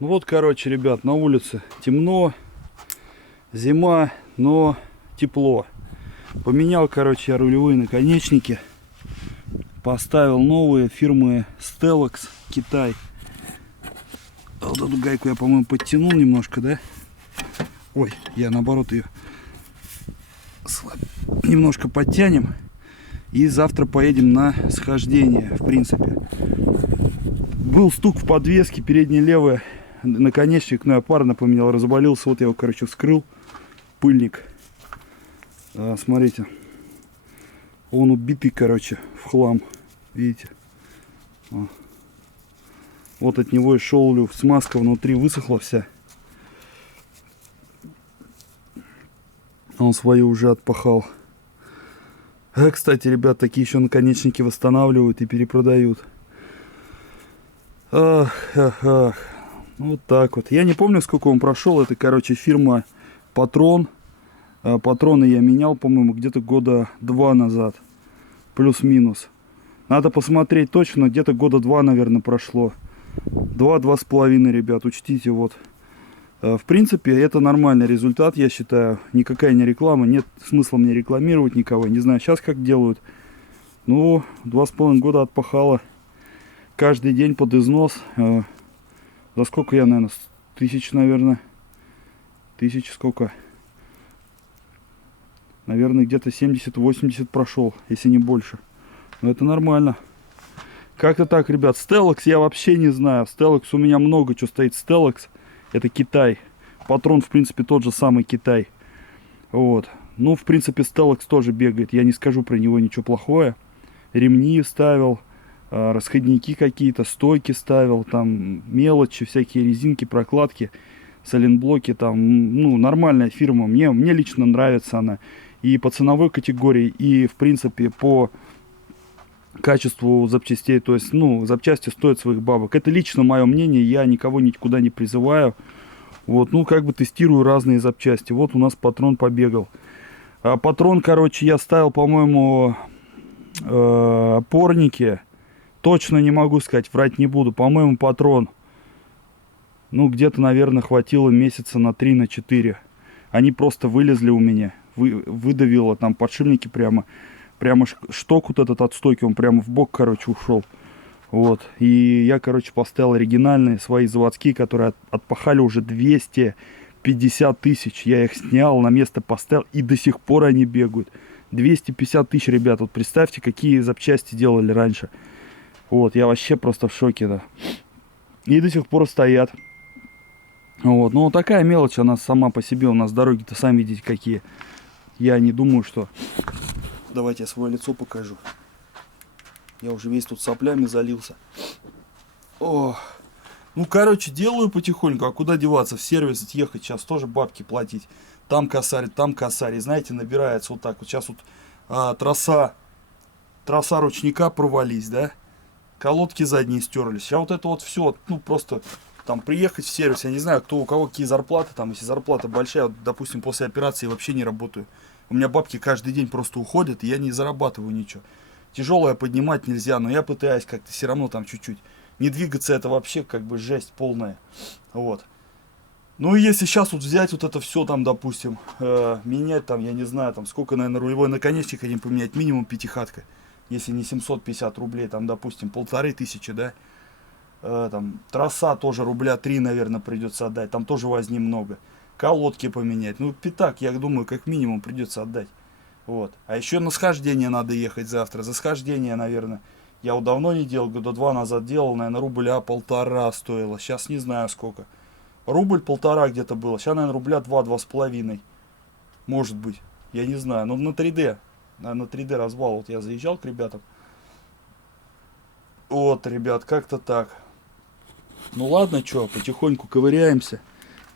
Ну вот, короче, ребят, на улице темно, зима, но тепло. Поменял, короче, я рулевые наконечники. Поставил новые фирмы Stellax, Китай. Вот эту гайку я, по-моему, подтянул немножко, да? Ой, я наоборот ее немножко подтянем. И завтра поедем на схождение, в принципе. Был стук в подвеске, передняя левая. Наконечник, ну я парно поменял, разболелся. Вот я его, короче, вскрыл. Пыльник. Смотрите. Он убитый, короче, в хлам. Видите? Вот от него и шел смазка внутри высохла вся. Он свою уже отпахал. Кстати, ребят, такие еще наконечники восстанавливают и перепродают. Ах. Вот так вот. Я не помню, сколько он прошел. Это, короче, фирма Патрон. Патроны я менял, по-моему, где-то года 2 назад. Плюс-минус. Надо посмотреть точно. Где-то года 2, наверное, прошло. 2-2,5, ребят. Учтите, вот. В принципе, это нормальный результат, я считаю. Никакая не реклама. Нет смысла мне рекламировать никого. Не знаю, сейчас как делают. Ну, 2,5 года отпахало. Каждый день под износ. За сколько я, наверное, 1000, наверное. 1000 сколько? Наверное, где-то 70-80 прошел, если не больше. Но это нормально. Как-то так, ребят. Stellax я вообще не знаю. Stellax у меня много чего стоит. Stellax это Китай. Патрон, в принципе, тот же самый Китай. Вот. Ну, в принципе, Stellax тоже бегает. Я не скажу про него ничего плохое. Ремни ставил. Расходники какие-то, стойки ставил, там мелочи, всякие резинки, прокладки, соленблоки, там, ну, нормальная фирма, мне лично нравится она, и по ценовой категории, и, в принципе, по качеству запчастей, то есть, ну, запчасти стоят своих бабок, это лично мое мнение, я никого никуда не призываю, вот, ну, как бы тестирую разные запчасти, вот у нас Патрон побегал, Патрон, короче, я ставил, по-моему, опорники. Точно не могу сказать, врать не буду. По-моему, Патрон. Ну, где-то, наверное, хватило месяца на 3-4. Они просто вылезли у меня. Выдавило там подшипники прямо. Прямо шток вот этот от стойки, он прямо в бок, короче, ушел. Вот. И я, короче, поставил оригинальные свои заводские, которые отпахали уже 250 тысяч. Я их снял, на место поставил, и до сих пор они бегают. 250 тысяч, ребят. Вот представьте, какие запчасти делали раньше. Вот, я вообще просто в шоке, да. И до сих пор стоят. Вот, ну такая мелочь, она сама по себе. У нас дороги-то сами видите какие. Я не думаю, что... Давайте я свое лицо покажу. Я уже весь тут соплями залился. Ох. Ну, короче, делаю потихоньку. А куда деваться? В сервис ехать сейчас тоже бабки платить. Там косарь, там косарь. И знаете, набирается вот так вот. Сейчас вот троса ручника провались, да? Колодки задние стерлись. А вот это вот все, ну просто там приехать в сервис, я не знаю, кто у кого какие зарплаты, там, если зарплата большая, вот, допустим, после операции вообще не работаю. У меня бабки каждый день просто уходят, и я не зарабатываю ничего. Тяжелое поднимать нельзя, но я пытаюсь как-то все равно там чуть-чуть. Не двигаться это вообще как бы жесть полная. Вот. Ну и если сейчас вот взять вот это все там, допустим, менять там, я не знаю, там сколько, наверное, рулевой наконечник хотим поменять, минимум пятихатка. Если не 750 рублей, там, допустим, 1500, да, там, троса тоже рубля 3, наверное, придется отдать, там тоже возни много, колодки поменять, ну, пятак, я думаю, как минимум придется отдать, вот, а еще на схождение надо ехать завтра, за схождение, наверное, я вот давно не делал, года 2 назад делал, наверное, рубль 1,5 стоило, сейчас не знаю сколько, рубль 1,5 где-то было, сейчас, наверное, рубля 2-2,5, может быть, я не знаю, но на 3D. На 3D развал. Вот я заезжал к ребятам. Вот, ребят, как-то так. Ну ладно, что, потихоньку ковыряемся.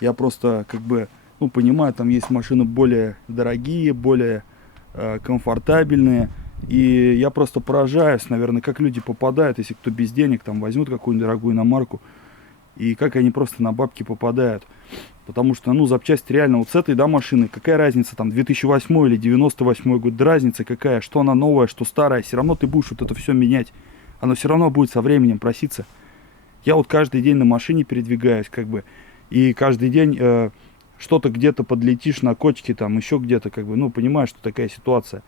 Я просто, как бы, ну, понимаю, там есть машины более дорогие, более комфортабельные. И я просто поражаюсь, наверное, как люди попадают, если кто без денег, там, возьмут какую-нибудь дорогую иномарку. И как они просто на бабки попадают. Потому что, ну, запчасти реально вот с этой, да, машины, какая разница, там, 2008 или 98 год, да разница какая, что она новая, что старая, все равно ты будешь вот это все менять. Оно все равно будет со временем проситься. Я вот каждый день на машине передвигаюсь, как бы, и каждый день что-то где-то подлетишь на кочке, там, еще где-то, как бы, ну, понимаешь, что такая ситуация.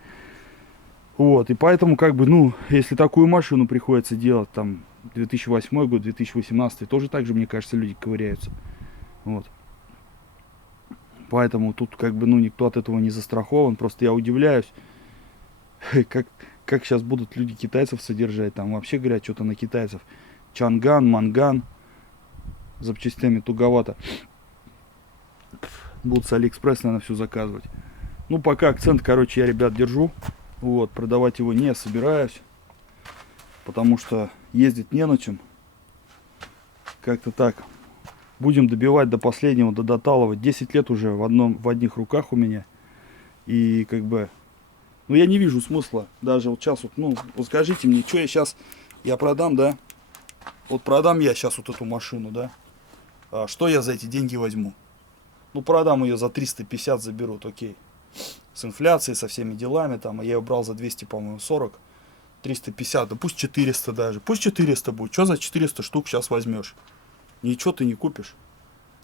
Вот, и поэтому, как бы, ну, если такую машину приходится делать, там, 2008 год, 2018, тоже так же, мне кажется, люди ковыряются. Вот. Поэтому тут, как бы, ну, никто от этого не застрахован. Просто я удивляюсь, как, как сейчас будут люди китайцев содержать. Там вообще говорят что-то на китайцев. Чанган, манган, запчастями туговато. Будут с Алиэкспресс, наверное, все заказывать. Ну, пока акцент, короче, я, ребят, держу. Вот, продавать его не собираюсь. Потому что ездить не на чем. Как-то так. Будем добивать до последнего, до Доталова. 10 лет уже в одних руках у меня. И как бы, ну я не вижу смысла. Даже вот сейчас вот, ну, вот скажите мне, что я продам, да? Вот продам я сейчас вот эту машину, да? А что я за эти деньги возьму? Ну, продам ее за 350, заберут, окей. С инфляцией, со всеми делами, там, а я ее брал за 200, по-моему, 40. 350, да пусть 400 даже. Пусть 400 будет. Что за 400 штук сейчас возьмешь? Ничего ты не купишь.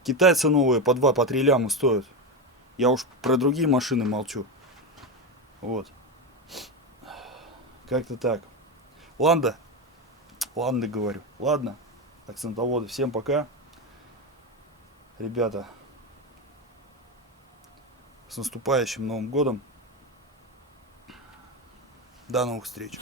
Китайцы новые по 2, по 3 ляма стоят. Я уж про другие машины молчу. Вот. Как-то так. Ладно. Ладно, говорю. Ладно. Акцентоводы. Всем пока. Ребята. С наступающим Новым годом. До новых встреч.